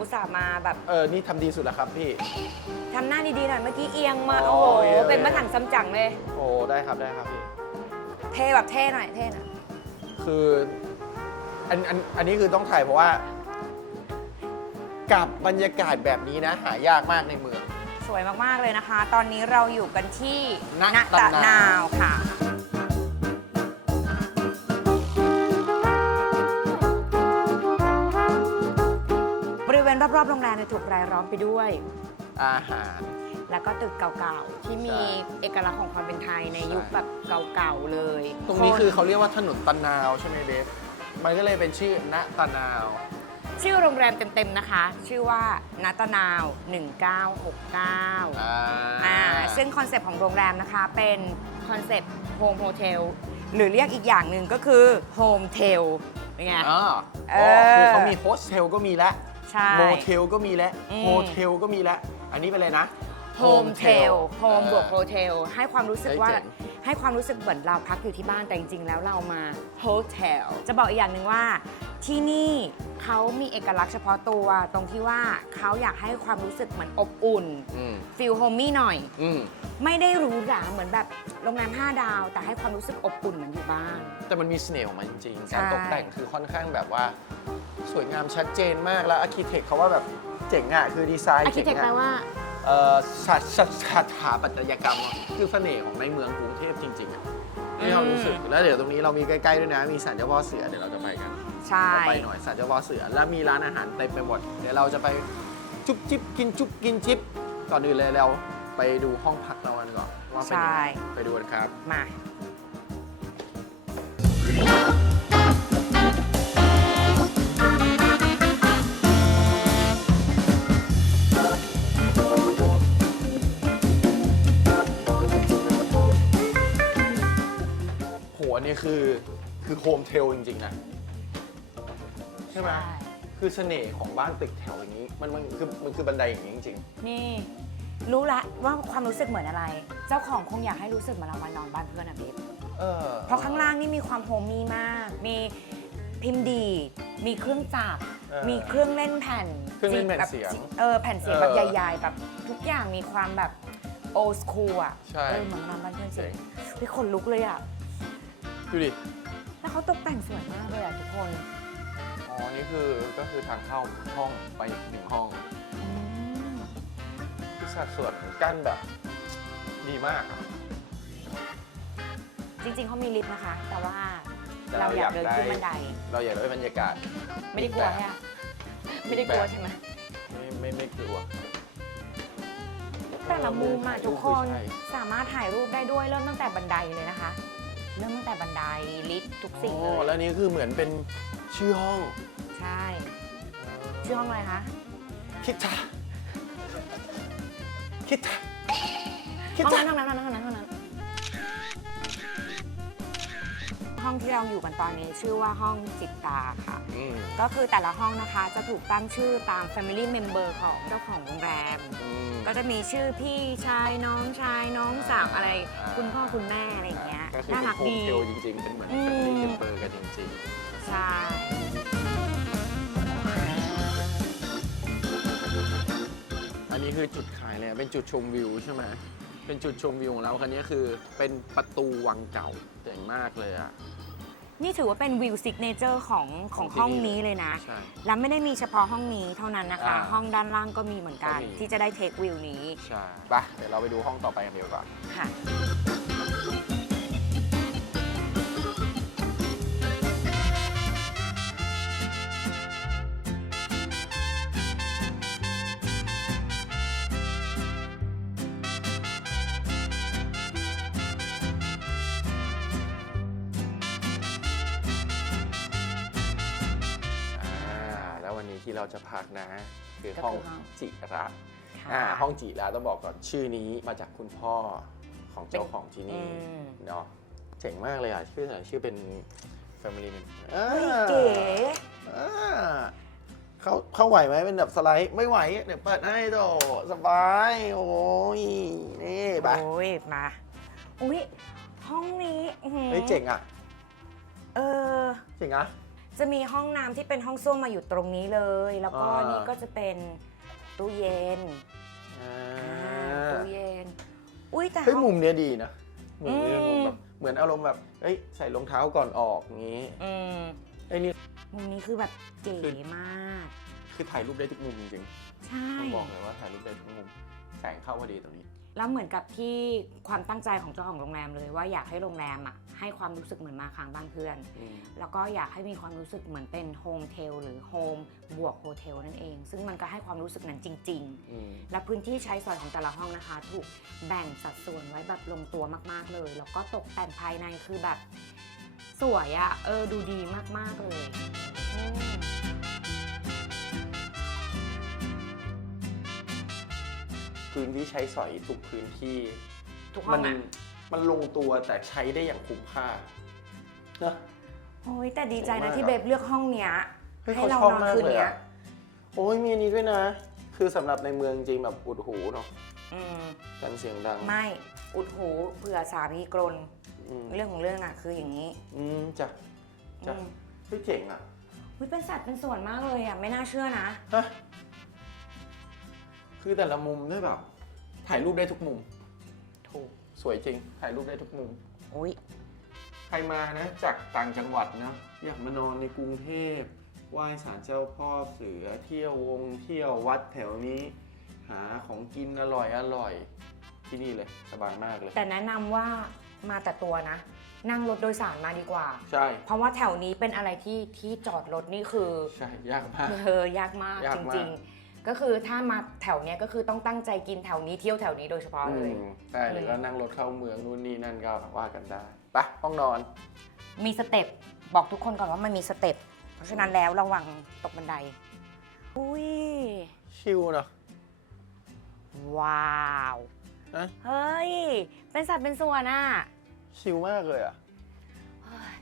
ำดีๆหน่อยดิอุตส่าห์มาแบบเออ นี่ทำดีสุดแล้วครับพี่ ทำหน้าดีๆหน่อยเมื่อกี้เอียงมา โอ้โอ้โหเอียงเป็นมะถังซัมจั๋งเลย โอ้ได้ครับได้ครับพี่ เท่แบบเท่หน่อยเท่หน่อยคืออันอันอันนี้คือต้องถ่ายเพราะว่า กับบรรยากาศแบบนี้นะ หายากมากในเมือง สวยมากๆเลยนะคะ ตอนนี้เราอยู่กันที่ณณตะตะนาวนาวค่ะ ริเวณรอบๆโรงแรมเนี่ยถูกรายล้อมไปด้วย อาหาร แล้วก็ตึกเก่าๆ ที่มีใช่ เอกลักษณ์ของความเป็นไทยในใช่ยุคแบบเก่าๆเลยตรงนี้คือเขาเรียกว่าถนนตะนาวใช่ไหมเดฟมันก็เลยเป็นชื่อณตะนาว ชื่อโรงแรมเต็มๆนะคะ ชื่อว่านาตะนาว 1969 อ่า อ่าซึ่งคอนเซปต์ของโรงแรมนะคะ เป็นคอนเซปต์โฮมโฮเทลหรือเรียกอีกอย่างหนึ่งก็คือโฮมเทลเป็นไงอ๋อเออ๋ออ คือเขามีโฮสเทลก็มีแล้ว ใช่ โมเทลก็มีแล้วอืม โฮเทลก็มีแล้ว อันนี้เป็นอะไรนะ โฮมเทล โฮมบวกโฮเทล ให้ความรู้สึกว่าเจ๋งให้ความรู้สึกเหมือนเราพักอยู่ที่บ้านแต่จริง ๆ แล้วเรามาโฮเทล จะบอกอีกอย่างหนึ่งว่าที่นี่เขามีเอกลักษณ์เฉพาะตัว ตรงที่ว่าเขาอยากให้ความรู้สึกเหมือนอบอุ่นอืมฟิลโฮมมี่หน่อย อืมไม่ได้หรูหราเหมือนแบบโรงแรม5ดาว แต่ให้ความรู้สึกอบอุ่นเหมือนอยู่บ้าน แต่มันมีเสน่ห์ของมันจริงๆใช่การตกแต่งคือค่อนข้างแบบว่า สวยงามชัดเจนมากแล้วอาร์เคเต็กเขาว่าแบบเจ๋งอะคือดีไซน์อาร์คิเจ๋งเทคแปลอะว่าเอ่อสถาสถาสถาปัตยกรรมอะคือเสน่ห์ของในเมืองกรุงเทพจริงๆอะให้ความรู้สึกแล้วเดี๋ยวตรงนี้เรามีใกล้ๆด้วยนะ มีศาลเจ้าพ่อเสือเดี๋ยวเราจะไปกันใช่เราไปหน่อยศาลเจ้าพ่อเสือ แล้วมีร้านอาหารเต็มไปหมดเดี๋ยวเราจะไปจุ๊บจิ๊บกินจุ๊บกินจิ๊บก่อนอื่นเลยเราไปดูห้องพักเรากันก่อนว่าเป็นยังไงไปดูกันครับมา อันนี้คือคือโฮมเทลจริงๆนะ ใช่ไหมคือเสน่ห์ของบ้านตึกแถวอย่างนี้ มันมันคือมันคือบันไดอย่างนี้จริงนี่รู้ละว่าความรู้สึกเหมือนอะไร เจ้าของคงอยากให้รู้สึกเหมือนเรามานอนบ้านเพื่อนอะบิ๊บๆเออเพราะข้างล่างนี่มีความโฮมมี่มาก มีพิมพ์ดีดมีเครื่องจับเออ มีเครื่องเล่นแผ่นเครื่องเล่นแผ่นแบบเสียงเออแผ่นเสียงเออแบบใหญ่ๆแบบทุกอย่างมีความแบบโอ s สคูลอะใช่ เออเหมือนนอนบ้านเพื่อนจเจ๋ริงงพี่ขนลุกเลยอะ ดูดิ แล้วเขาตกแต่งสวยมากเลยอะทุกคนอ๋อ นี่คือก็คือทางเข้าห้องไปอีกหนึ่งห้องอืมที่สัดส่วนกั้นแบบดีมากจริงๆเขามีลิฟต์นะคะ แต่ว่าแต่เราเราอยากอยากเดินขึ้นได้บันได เราอยากได้บรรยากาศ ไม่ได้กลัวใช่ไหมไม่ได้กลัวใช่ไหมไม่ไม่ไม่กลัว แต่ละมุมอะทุกคนใช่สามารถถ่ายรูปได้ด้วยเริ่มตั้งแต่บันไดเลยนะคะ เริ่มตั้งแต่บันไดลิฟต์ทุกสิ่งเลอ๋อยแล้วนี่คือเหมือนเป็นชื่อห้องใช่ชื่อห้องอะไรคะคิดทาคิดทาคิดห้องทานั้นห้องนั้นห้องนั้นห้องนั้นห้องที่เราอยู่กันตอนนี้ชื่อว่าห้องจิตตาค่ะ อืมก็คือแต่ละห้องนะคะจะถูกตั้งชื่อตาม Family Member ของเจ้าของโรงแรม อืม ก็จะมีชื่อพี่ชายน้องชายน้องสาวอะไรอ่าคุณพ่อคุณแม่อะไรอย่างเงี้ย ก็คือน่าเป็นรักโฮมดี เทลจริงๆ เป็นเหมือนอืมแฟมิลี่เมมเบอร์กันจริงใช่ ๆ อันนี้คือจุดขายเลยอะเป็นจุดชมวิวใช่ไหมเป็นจุดชมวิวของเราคันนี้คือเป็นประตูวังเก่าเจ๋งมากเลยอะ นี่ถือว่าเป็นวิวซิกเนเจอร์ของของของที่ห้องนี่นี้เลยนะ ใช่ แล้วไม่ได้มีเฉพาะห้องนี้เท่านั้นนะคะ อ่าห้องด้านล่างก็มีเหมือนกัน ก็มี ที่จะได้เทควิวนี้ใช่ไปเดี๋ยวเราไปดูห้องต่อไปกันดีกว่า ค่ะ ที่เราจะพักนะ คือก็คือห้องห้องจิระค่ะอ่าห้องจิระต้องบอกก่อนชื่อนี้มาจากคุณพ่อของเจ้าของที่นี่อืมเนาะเจ๋งมากเลยอะชื่อชื่อเป็น Family m e m อ่าเฮ้ยเก๋อ่าเขาเขาไหวไหมเป็นแบบสไลด์ไม่ไหวเดี๋ยวเปิดให้โดสบาย โอ้ยนี่ไปโอ้ยมาอุ้ยห้องนี้อื้อหือเฮ้ยเจ๋งอะ เออ เจ๋งอะ จจะมีห้องน้ำที่เป็นห้องส้วมมาอยู่ตรงนี้เลย แล้วก็อ่านี่ นี่ก็จะเป็นตู้เย็นอ่าตู้เย็น อุ้ยแต่เฮ้ยห้อง มุมเนี้ยดีนะมุมนี้อืม มุมแบบเหมือนอารมณ์แบบเอ้ยใส่รองเท้าก่อนออกงี้อืมไอ้ยนี่มุมนี้คือแบบเก๋มาก คือถ่ายรูปได้ทุกมุมจริงใช่ ๆต้องบอกเลยว่าถ่ายรูปได้ทุกมุม แสงเข้าพอดีตรงนี้ แล้วเหมือนกับที่ความตั้งใจของเจ้าของโรงแรมเลยว่าอยากให้โรงแรมอะให้ความรู้สึกเหมือนมาค้างบ้านเพื่อน อืมแล้วก็อยากให้มีความรู้สึกเหมือนเป็นโฮมเทลหรือโฮมบวกโฮเทลนั่นเอง ซึ่งมันก็ให้ความรู้สึกนั้นจริงอืมๆและพื้นที่ใช้สอยของแต่ละห้องนะคะ ถูกแบ่งสัดส่วนไว้แบบลงตัวมาก ๆ เลย แล้วก็ตกแต่งภายในคือแบบ สวยอะ่ะเออดูดีมาก ๆ เลยอืม พื้นที่ใช้สอยทุกพื้นที่ทุกห้มัองอะมันลงตัวแต่ใช้ได้อย่างคุ้มค่านะ โอ้ยแต่ดีใจสวยมานะกที่อะเบบเลือกห้องเนี้ยฮ้ยให้เราชอบนอนมากคืนเลยเนี้ยอะ โอ้ยมีอันนี้ด้วยนะ คือสำหรับในเมืองจริงแบบอุดหูเนาะอืมกันเสียงดังไม่อุดหูเผื่อสามีกรนอืมเรื่องของเรื่องอะคืออย่างนี้อืมจ้ะจ้ะอืมเฮ้ยเจ๋งอะอุ๊ยเป็นสัตว์เป็นส่วนมากเลยอะไม่น่าเชื่อนะ ฮะคือแต่ละมุมด้วยแบบ ถ่ายรูปได้ทุกมุม ถูก สวยจริง ถ่ายรูปได้ทุกมุม อุ้ยใครมานะ จากต่างจังหวัดนะ อยากมานอนในกรุงเทพไหว้ศาลเจ้าพ่อเสือเที่ยววง เที่ยววัดแถวนี้ หาของกินอร่อยอร่อยที่นี่เลยสบายมากเลย แต่แนะนำว่ามาแต่ตัวนะ นั่งรถโดยสารมาดีกว่า ใช่เพราะว่าแถวนี้เป็นอะไรที่ที่จอดรถนี่คือใช่ยากมากเออยากมากยากจมาก ริงๆ ก็คือถ้ามาแถวเนี้ยก็คือต้องตั้งใจกินแถวนี้เที่ยวแถวนี้โดยเฉพาะเลย อืมใช่หรือก็นั่งรถเข้าเมืองนู่นนี่นั่นก็ว่ากันได้ไปะห้องนอน มีสเต็ปบอกทุกคนก่อนว่ามันมีสเต็ปเพราะฉะนั้นแล้วระวังตกบันได อุ้ย ชิลเนาะ ว้าวนะเฮ้ย เป็นสัตว์เป็นส่วนอะชิลมากเลยอะ เฮ้ย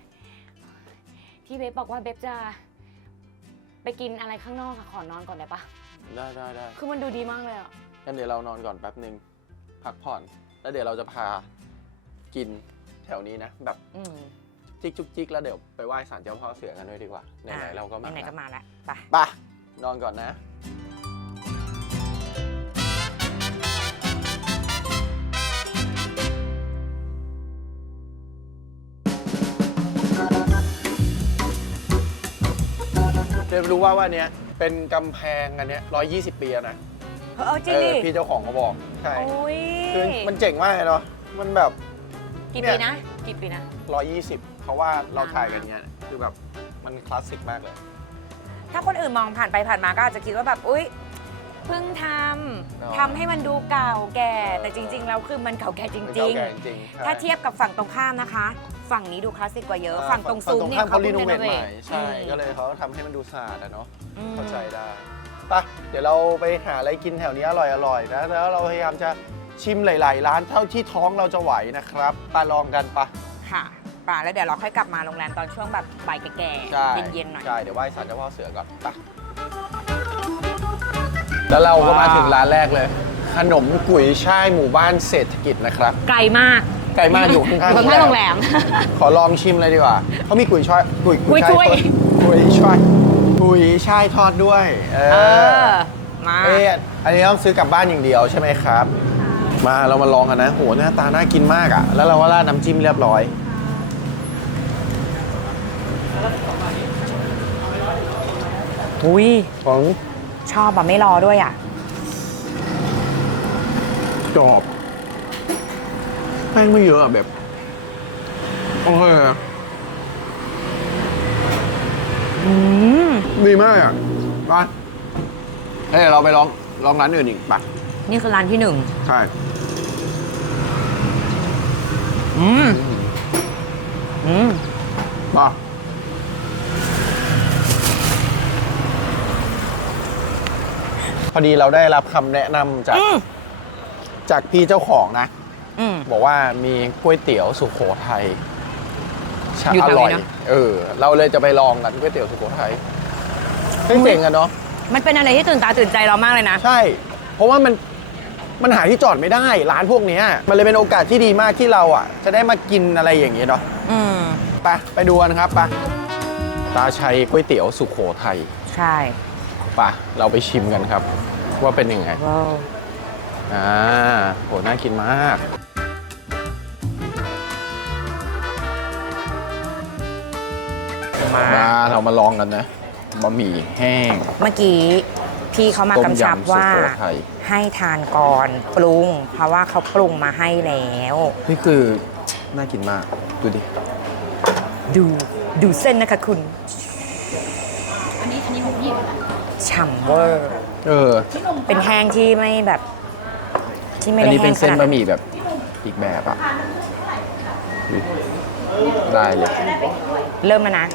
ที่เบฟบอกว่าเบฟจะ ไปกินอะไรข้างนอกอะขอนอนก่อนได้ปะ ได้ได้ได้คือมันดูดีมากเลยอะ งั้นเดี๋ยวเรานอนก่อนแป๊บหนึ่งพักผ่อน แล้วเดี๋ยวเราจะพากินแถวนี้นะ แบบอืมจิกจุกจิกแล้วเดี๋ยวไปไหว้ศาลเจ้าพ่อเสือกันด้วยดีกว่าไหนๆเราก็มาไหนๆก็มาแล้วไป ไปะนอนก่อนนะเดี๋ยวรู้ว่าว่าเนี้ย เป็นกำแพงอันเนี้ย120ปีแล้วนะเออจริเองอดิพี่เจ้าของเขาบอกใช่โอ้ยคือมันเจ๋งมากเลยเนาะมันแบบ กี่เนี่ปียนะกี่ปีนะ120เพราะว่าเราถ่ายกันเนี้ยคือแบบมันคลาสสิกมากเลย ถ้าคนอื่นมองผ่านไปผ่านมาก็อาจจะคิดว่าแบบอุ้ยเพิ่งทอ๋อำทำให้มันดูเก่าแก่ แต่จริง ๆ แล้วคือมันเก่าแก่จมันริเก่างแก่จริงๆใช่ๆถ้าเทียบกับฝั่งตรงข้ามนะคะ ฝั่งนี้ดูคลาสสิกกว่าเยอะ ฝั่งตรงซูมเนี่ยฝั่งตรงข้ามเขารีโนเวทพิ่งใหม่ใช่อืมก็เลยเขาทำให้มันดูสะอาดอะเนาะอืมเข้าใจได้ปะเดี๋ยวเราไปหาอะไรกินแถวนี้อร่อยๆนะแล้วเราพยายามจะชิมหลาย ๆ ร้านเท่าที่ท้องเราจะไหวนะครับไปลองกันปะค่ะป่าแล้วเดี๋ยวเราค่อยกลับมาโรงแรมตอนช่วงแบบบ่ายแก่ใช่ๆเย็นๆหน่อยใช่เดี๋ยวไหว้ศาลเจ้าพ่อเสือก่อนไปแล้วเราก็มาถึงร้านแรกเลย ขนมกุ๋ยช่ายหมู่บ้านเศรษฐกิจนะครับ ไกลมาก ไกลมากอยู่ข้างๆอยู่ข้างๆโรงแรม ขอลองชิมเลยดีกว่าเขามีกุ๋ยช่ายกุ๋ยกุ๋ยช่าช่วยกุ๋ยช่ายกุ๋ยช่ายทอดด้วยเอเอออมาเอ๊ะอันนี้ต้องซื้อกลับบ้านอย่างเดียวใช่ไหมครับ มาเรามาลองกันนะโหหน้าตาน่ากินมากอะ่ะ แล้วเราก็ราดน้ำจิ้มเรียบร้อยอุ้ยของชอบอะไม่รอด้วยอะกรอบแป้งไม่เยอะอะแบบโอเคอะอืมดีมากอะไปเฮ้ยเดี๋ยวเราไปลองลองร้านอื่นอีกไปนี่คือร้านที่หนึ่งใช่ อืมอืมมาพอดีเราได้รับคำแนะนำจาก อืม จากพี่เจ้าของนะ อืม บอกว่ามีก๋วยเตี๋ยวสุโขทัยชาอยู่อแถวนี้ร่อย เนอะ เออ เราเลยจะไปลองกันก๋วยเตี๋ยวสุโขทัยเฮ้ยเจ๋งอะเนาะ มันเป็นอะไรที่ตื่นตาตื่นใจเรามากเลยนะ ใช่ เพราะว่ามันมันหาที่จอดไม่ได้ ร้านพวกเนี้ย มันเลยเป็นโอกาสที่ดีมากที่เราอะ จะได้มากินอะไรอย่างเงี้ยเนาะอืม ไปไปดูกันครับไปตาชัยก๋วยเตี๋ยวสุโขทัยใช่ป่ะเราไปชิมกันครับ ว่าเป็นยังไงว้าวอ่าโหน่ากินมาก มามาเรามาลองกันนะบะหมี่แห้ง เมื่อกี้พี่เขามาต้มกำชับยำสุว่าโขทัย ให้ทานก่อนปรุง เพราะว่าเขาปรุงมาให้แล้ว นี่คือน่ากินมาก ดูดิ ดูดูเส้นนะคะคุณ อันนี้อันนี้มุกยิบนะฉ่ำเวอร์เออเป็นแห้งที่ไม่แบบ ที่ไม่อันได้นี้แห้เป็นงขเส้นนาดบะหมี่แบบอีกแบบอะได้เลย เริ่มแล้วนะ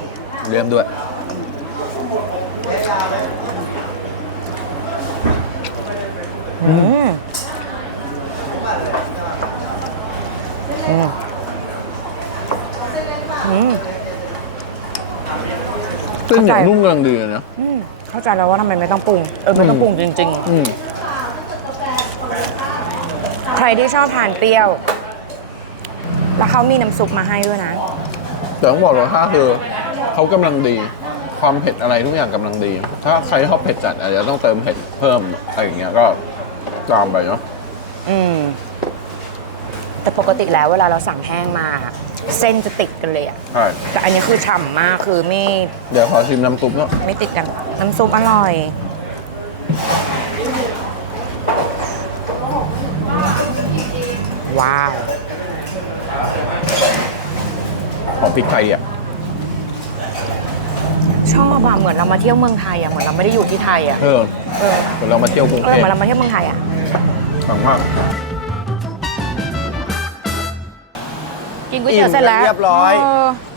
เริ่มด้วย อืมอืมอืมเส้นเหนียวเข้าใจนุ่มกำลังดีเลยนะอืมเข้าใจแล้วว่าทำไมไม่ต้องปรุง เออไม่ต้องปรุงจริง อืมๆ ใครที่ชอบทานเปรี้ยว แล้วเขามีน้ำซุปมาให้ด้วยนะ แต่ต้องบอกเลยว่าคือ เขากำลังดี ความเผ็ดอะไรทุกอย่างกำลังดี ถ้าใครชอบเผ็ดจัดอาจจะต้องเติมเผ็ดเพิ่มอะไรอย่างเงี้ยก็ตามไปเนาะอืม แต่ปกติแล้วเวลาเราสั่งแห้งมา เส้นจะติดกันเลยอะใช่แต่อันนี้คือฉ่ำมากคือไม่เดี๋ยวขอชิมน้ำซุปเนาะไม่ติดกันน้ำซุปอร่อย ว้าวหอมพริกไทยอะ ชอบอะเหมือนเรามาเที่ยวเมืองไทยอะเหมือนเราไม่ได้อยู่ที่ไทยอะเออเออเดี๋ยวเรามาเที่ยวกรุงเอเทอเหพมือนเรามาเที่ยวเมืองไทยอะฟังมากกินก๋วยเตี๋ยวเสร็จแล้วอิ่มกันเรียบร้อย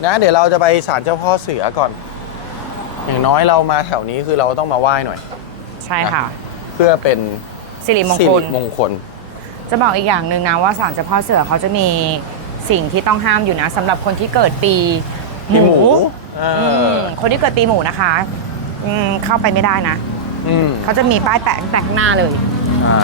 เนะเดี๋ยวเราจะไปศาลเจ้าพ่อเสือก่อน อย่างน้อยเรามาแถวนี้คือเราต้องมาไหว้หน่อย ใช่ค่ะเพื่อเป็นสิริมงสิคล ริมงคล จะบอกอีกอย่างหนึ่งนะว่าศาลเจ้าพ่อเสือเขาจะมีสิ่งที่ต้องห้ามอยู่นะสำหรับคนที่เกิดปีหปีมูหมู อ่าอืมคนที่เกิดปีหมูนะคะอืมเข้าไปไม่ได้นะ อืมเขาจะมีป้ายแปะตั้งแต่ข้างหน้าเลย อ่า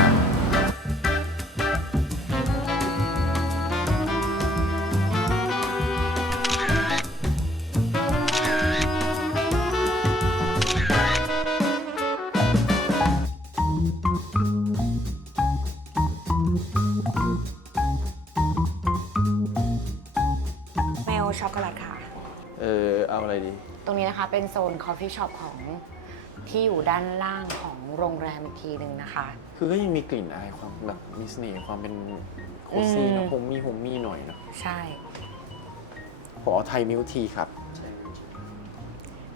เป็นโซนคอฟฟี่ช็อปของที่อยู่ด้านล่างของโรงแรมอีกทีหนึ่งนะคะ คือก็ยังมีกลิ่นอายความแบบมีเสน่ห์ความเป็นโคซี่อืนะมโฮมมี่โฮมมี่หน่อยนะใช่ ขอไทยมิลทีครับ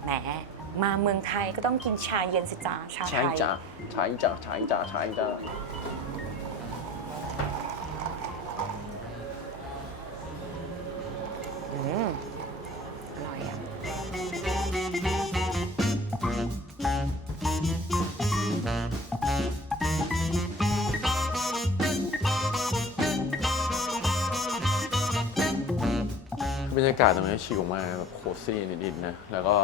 แหม มาเมืองไทยก็ต้องกินชาเย็นสิจ้าชาไทใช่ย จ้ะใช่จ้ะใช่จ้ะใช่จ้ะ บรรยากาศตรงนี้ชิลมากแบบโคซี่นิดๆนะ แล้วก็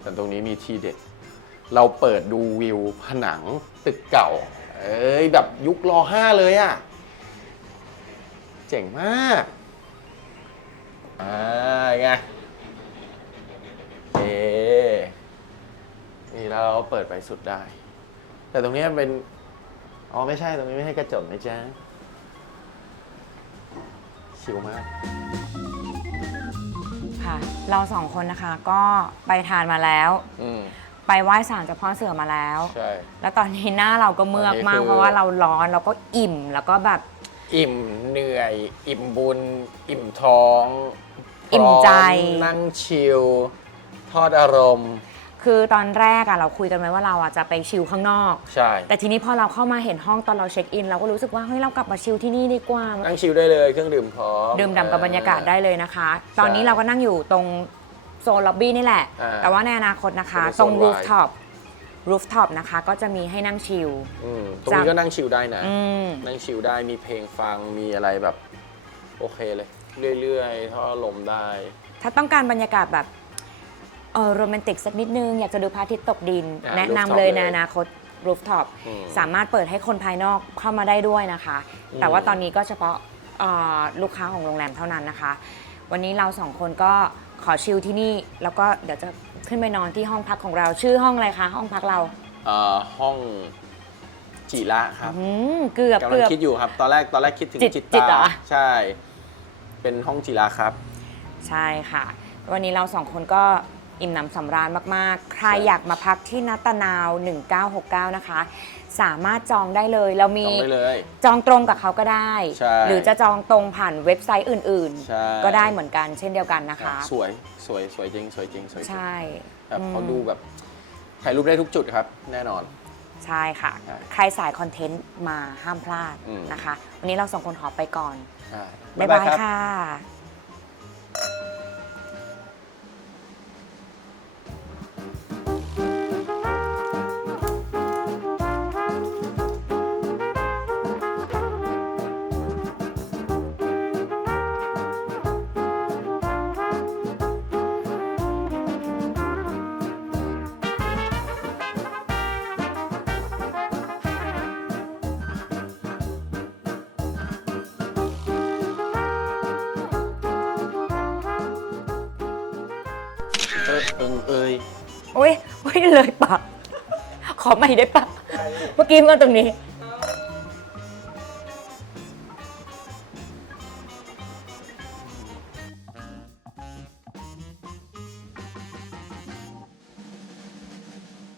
แต่ตรงนี้มีทีเด็ด เราเปิดดูวิวผนังตึกเก่า เอ้ยแบบยุครอห้าเลยอะ่ะ เจ๋งมาก อ่าไงเอนี่เราเปิดไปสุดได้ แต่ตรงนี้เป็น อ๋อไม่ใช่ตรงนี้ไม่ให้กระจกนะจ๊ะชิลมาก ค่ะ เราสองคนนะคะก็ไปทานมาแล้ว อืมไปไหว้ศาลเจ้าพ่อเสือมาแล้ว ใช่ แล้วตอนนี้หน้าเราก็เมือกมาก ตอนนี้คือ เพราะว่าเราร้อนแล้วก็อิ่มแล้วก็แบบ อิ่มเหนื่อย อิ่มบุญ อิ่มท้องอิ่มใจ พร้อนั่งชิลทอดอารมณ์ คือตอนแรกอะเราคุยกันไว้ว่าเราอะจะไปชิลข้างนอก ใช่แต่ทีนี้พอเราเข้ามาเห็นห้องตอนเราเช็คอิน เราก็รู้สึกว่าเฮ้ยเรากลับมาชิลที่นี่ดีกว่านั่งชิลได้เลยเครื่องดื่มพร้อมดื่มด่ำกับบรรยากาศได้เลยนะคะ ตอนนี้เราก็นั่งอยู่ตรงโซนล็อบบี้นี่แหละ อ่า แต่ว่าในอนาคตนะคะเป็นโซนตรง wide รูฟท็อปรูฟท็อปนะคะ ก็จะมีให้นั่งชิล อืมตรงนี้ก็นั่งชิลได้นะ อืม นั่งชิลได้มีเพลงฟังมีอะไรแบบ โอเคเลย เรื่อยๆทอดอารมณ์ได้ ถ้าต้องการบรรยากาศแบบ เออโรแมนติกสักนิดนึง อยากจะดูพระอาทิตย์ตกดิน อ่าแนะนำ rooftop เลยเลยในอนาคตรูฟท็อปอืม สามารถเปิดให้คนภายนอกเข้ามาได้ด้วยนะคะอืมแต่ว่าตอนนี้ก็เฉพาะเอ่อลูกค้าของโรงแรมเท่านั้นนะคะ วันนี้เราสองคนก็ขอชิลที่นี่ แล้วก็เดี๋ยวจะขึ้นไปนอนที่ห้องพักของเราชื่อห้องอะไรคะ ห้องพักเราเอ่อห้องจิระครับอืมเกือบกำลัเกืงอบ คิดอยู่ครับ ตอนแรกตอนแรกคิดถึงจิตจิตจิตเหรตาอ ใช่ เป็นห้องจิระครับ ใช่ค่ะ วันนี้เราสองคนก็ อิ่มหนำสำราญมากๆ ใครใช่อยากมาพักที่นัตนาว 1969 นะคะ สามารถจองได้เลย เรามีจองได้เลย จองตรงกับเขาก็ได้ ใช่ หรือจะจองตรงผ่านเว็บไซต์อื่นใช่ๆ ก็ได้เหมือนกันเช่นเดียวกันนะคะ สวยสวยสวยจริงสวยจริงสวยจริงใช่ แบบเขาอืมดูแบบถ่ายรูปได้ทุกจุดครับ แน่นอน ใช่ค่ะ ใช่ใครสายคอนเทนต์มาห้ามพลาดอืม นะคะ วันนี้เราสองคนขอไปก่อนใช่บ๊ายบายครับ ค่ะ เออเอิงเอยโอ้ยโอ้ยเลยปะขอใหม่ได้ปะเมื่อกี้มันตรงนี้